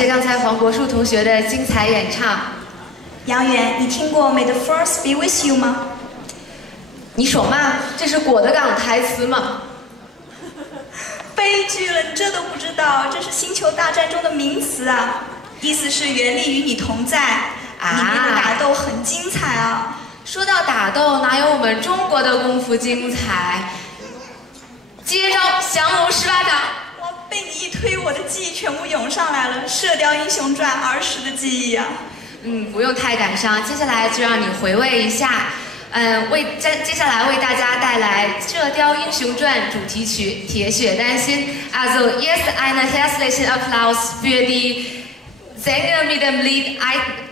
谢刚才黄国树同学的精彩演唱。杨远，你听过《May the Force be with you》吗？你说嘛？这是郭德纲台词吗？悲剧了，你这都不知道？这是《星球大战》中的名词啊，意思是原力与你同在。里面的打斗很精彩啊。说到打斗，哪有我们中国的功夫精彩？接招降龙十八掌！哇，被你一推，我的记忆全部涌上来了，《射雕英雄传》儿时的记忆啊。不用太感伤，接下来就让你回味一下。接下来为大家带来《射雕英雄传》主题曲《铁血丹心》。Also jetzt einen herzlichen Applaus für die Sänger mit dem Lied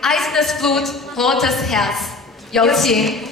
Eisernes Blut, Rotes Herz。有请。